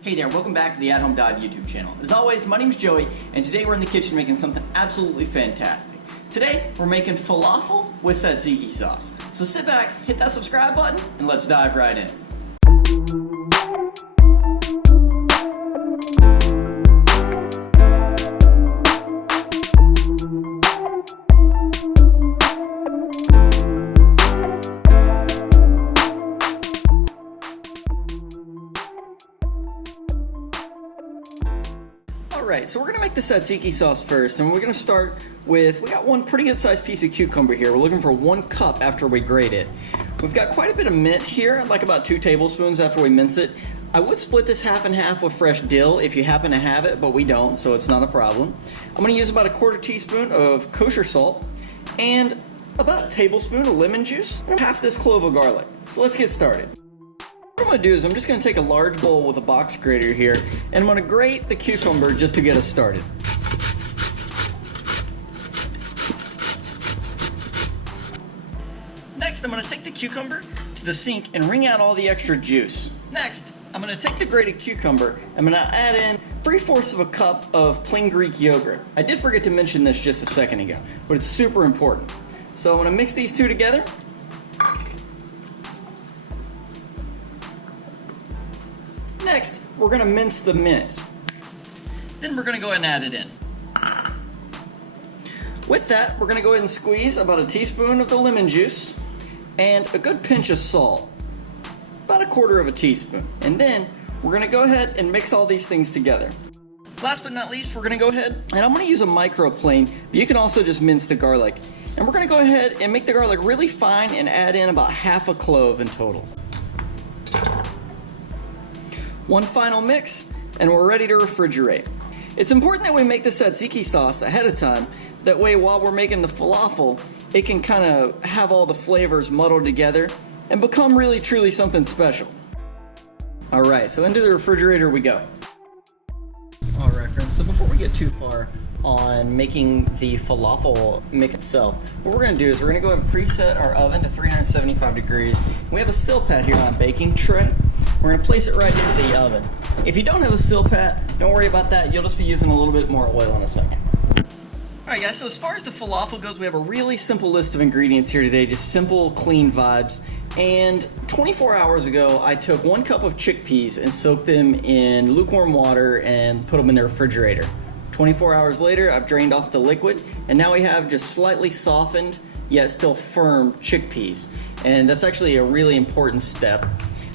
Hey there, welcome back to the athomedive YouTube channel. As always, my name's Joey, and today we're in the kitchen making something absolutely fantastic. Today, we're making falafel with tzatziki sauce. So sit back, hit that subscribe button, and let's dive right in. Alright, so we're going to make the tzatziki sauce first, and we're going to start with, we got one pretty good sized piece of cucumber here. We're looking for 1 cup after we grate it. We've got quite a bit of mint here, like about 2 tablespoons after we mince it. I would split this half and half with fresh dill if you happen to have it, but we don't, so it's not a problem. I'm going to use about a 1/4 teaspoon of kosher salt, and about a tablespoon of lemon juice, and half this clove of garlic. So let's get started. What I'm going to do is I'm just going to take a large bowl with a box grater here, and I'm going to grate the cucumber just to get us started. Next, I'm going to take the cucumber to the sink and wring out all the extra juice. Next, I'm going to take the grated cucumber, I'm going to add in 3/4 of a cup of plain Greek yogurt. I did forget to mention this just a second ago, but it's super important. So I'm going to mix these two together. Next, we're going to mince the mint. Then we're going to go ahead and add it in. With that, we're going to go ahead and squeeze about a teaspoon of the lemon juice and a good pinch of salt, about 1/4 teaspoon. And then we're going to go ahead and mix all these things together. Last but not least, we're going to go ahead and I'm going to use a microplane, but you can also just mince the garlic. And we're going to go ahead and make the garlic really fine and add in about half a clove in total. One final mix, and we're ready to refrigerate. It's important that we make the tzatziki sauce ahead of time. That way, while we're making the falafel, it can kind of have all the flavors muddled together and become really, truly something special. All right, so into the refrigerator we go. All right, friends, so before we get too far on making the falafel mix itself, what we're going to do is we're going to go ahead and preset our oven to 375 degrees. We have a Silpat here on a baking tray. We're going to place it right into the oven. If you don't have a Silpat, don't worry about that. You'll just be using a little bit more oil in a second. Alright guys, so as far as the falafel goes, we have a really simple list of ingredients here today. Just simple, clean vibes. And 24 hours ago, I took 1 cup of chickpeas and soaked them in lukewarm water and put them in the refrigerator. 24 hours later, I've drained off the liquid, and now we have just slightly softened, yet still firm chickpeas. And that's actually a really important step.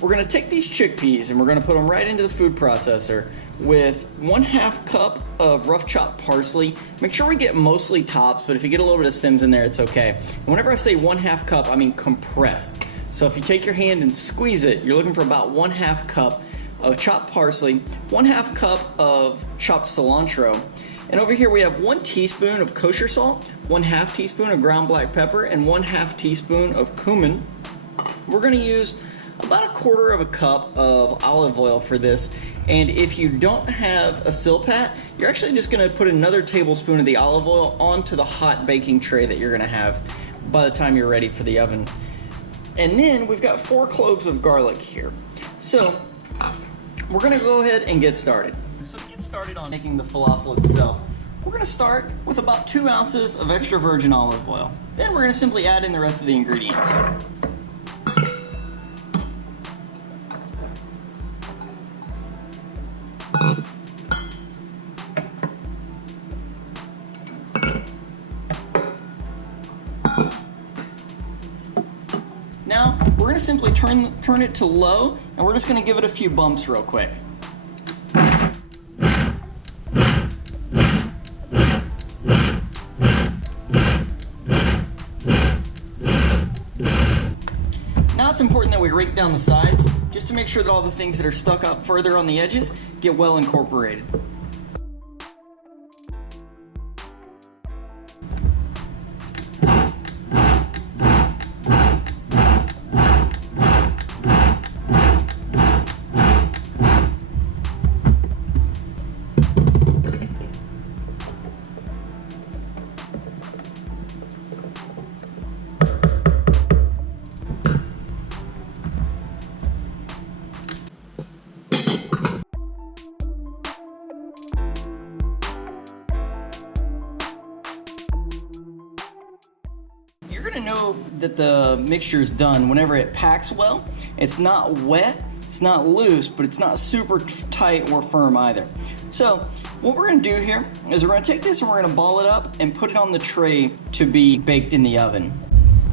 We're going to take these chickpeas and we're going to put them right into the food processor with 1/2 cup of rough chopped parsley. Make sure we get mostly tops, but if you get a little bit of stems in there, it's okay. And whenever I say 1/2 cup, I mean compressed. So if you take your hand and squeeze it, you're looking for about 1/2 cup of chopped parsley, 1/2 cup of chopped cilantro, and over here we have 1 teaspoon of kosher salt, 1/2 teaspoon of ground black pepper, and 1/2 teaspoon of cumin. We're going to use about 1/4 cup of olive oil for this, and if you don't have a Silpat, you're actually just going to put another tablespoon of the olive oil onto the hot baking tray that you're going to have by the time you're ready for the oven. And then we've got 4 cloves of garlic here. So we're going to go ahead and get started. So to get started on making the falafel itself, we're going to start with about 2 ounces of extra virgin olive oil. Then we're going to simply add in the rest of the ingredients. Now, we're going to simply turn it to low, and we're just going to give it a few bumps real quick. Now it's important that we rake down the sides, just to make sure that all the things that are stuck up further on the edges get well incorporated. gonna know that the mixture is done whenever it packs well. It's not wet, it's not loose, but it's not super tight or firm either. So what we're gonna do here is we're gonna take this and we're gonna ball it up and put it on the tray to be baked in the oven.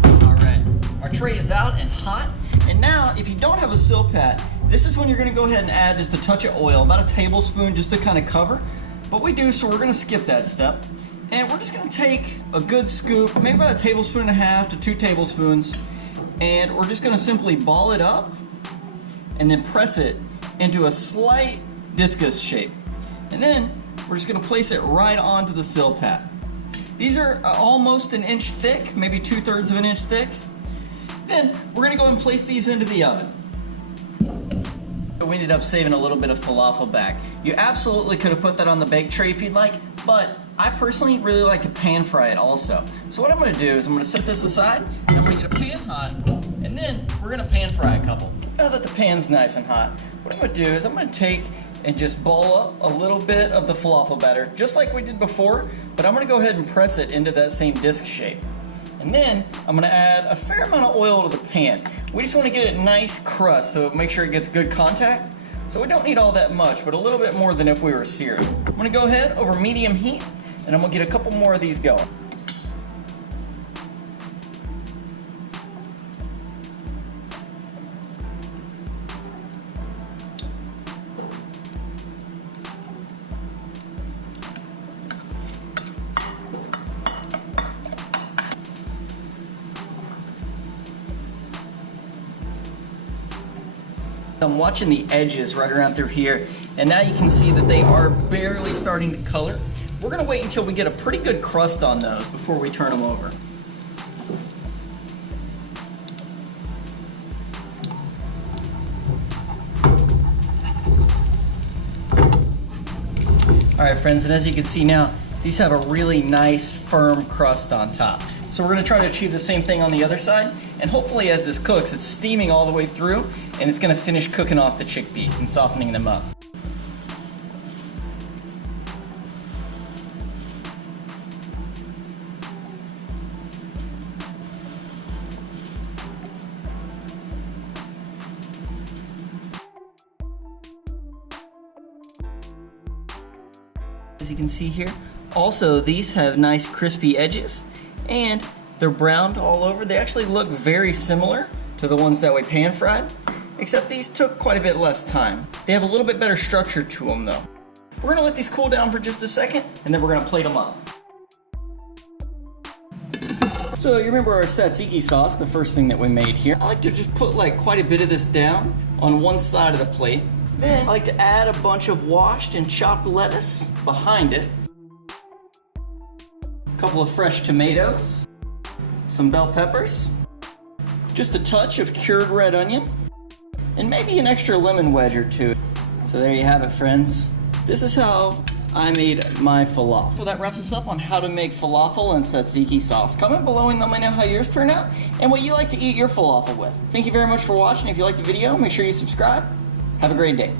All right, our tray is out and hot. And now, if you don't have a Silpat, this is when you're gonna go ahead and add just a touch of oil, about a tablespoon just to kind of cover. But we do, so we're gonna skip that step. And we're just gonna take a good scoop, maybe about a tablespoon and a half to 2 tablespoons, and we're just gonna simply ball it up and then press it into a slight discus shape. And then we're just gonna place it right onto the Silpat. These are almost an inch thick, maybe 2/3 of an inch thick. Then we're gonna go and place these into the oven. We ended up saving a little bit of falafel back. You absolutely could have put that on the bake tray if you'd like, but I personally really like to pan fry it also. So what I'm gonna do is I'm gonna set this aside, and I'm gonna get a pan hot, and then we're gonna pan fry a couple. Now that the pan's nice and hot, what I'm gonna do is I'm gonna take and just ball up a little bit of the falafel batter, just like we did before, but I'm gonna go ahead and press it into that same disc shape. And then I'm gonna add a fair amount of oil to the pan. We just wanna get it nice crust, so make sure it gets good contact. So we don't need all that much, but a little bit more than if we were searing. I'm gonna go ahead over medium heat, and I'm gonna get a couple more of these going. I'm watching the edges right around through here, and now you can see that they are barely starting to color. We're gonna wait until we get a pretty good crust on those before we turn them over. All right, friends, and as you can see now, these have a really nice firm crust on top. So we're gonna try to achieve the same thing on the other side, and hopefully as this cooks, it's steaming all the way through, and it's gonna finish cooking off the chickpeas and softening them up. As you can see here, also these have nice crispy edges, and they're browned all over. They actually look very similar to the ones that we pan fried, except these took quite a bit less time. They have a little bit better structure to them though. We're gonna let these cool down for just a second, and then we're gonna plate them up. So you remember our tzatziki sauce, the first thing that we made here. I like to just put like quite a bit of this down on one side of the plate. Then I like to add a bunch of washed and chopped lettuce behind it. A couple of fresh tomatoes, some bell peppers, just a touch of cured red onion, and maybe an extra lemon wedge or two. So there you have it, friends. This is how I made my falafel. So that wraps us up on how to make falafel and tzatziki sauce. Comment below and let me know how yours turned out and what you like to eat your falafel with. Thank you very much for watching. If you liked the video, make sure you subscribe. Have a great day.